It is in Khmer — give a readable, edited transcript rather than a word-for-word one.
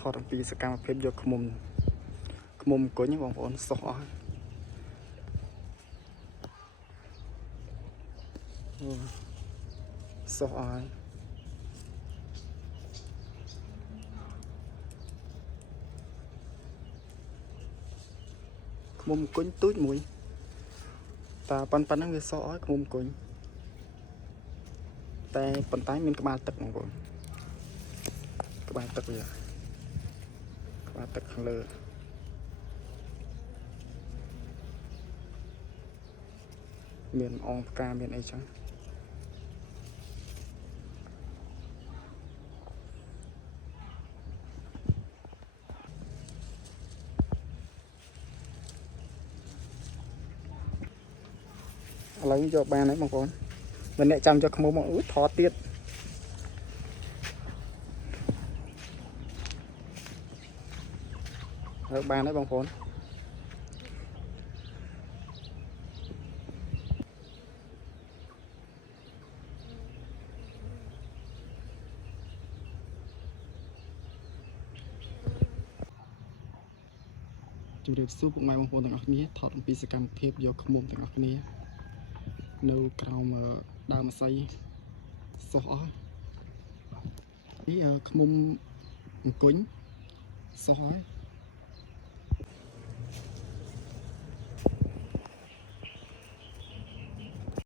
ថតអំពីសកម្មភាពយកឃ្មុំអង្គញបងប្អូនសុះអស់សុះអស់ឃ្មុំអង្គញទូចមួយតែប៉ុណ្ណឹងវាសុះអស់ឃ្មុំអង្គញតែប៉ុន្តែមានក្បាលទឹកបងប្អូនក្បាលទឹកវាក្បាលទឹកខាងលើមានអង្ផ្កាមានអីចឹងឥឡូវយកបានហើយបងប្អូនមិនអ្នកចាំយកឃ្មុំមកថតទៀតហើយបានហើយបងប្អូនជម្រាបសួរពុកម៉ែបងប្អូនទាំងអស់គ្នាថតអំពីសកម្មភាពយកឃ្មុំទាំងអស់គ្នានៅក្រោមដើមម្សៅសុះអស់នេះឃ្មុំអង្គញសុះហើយ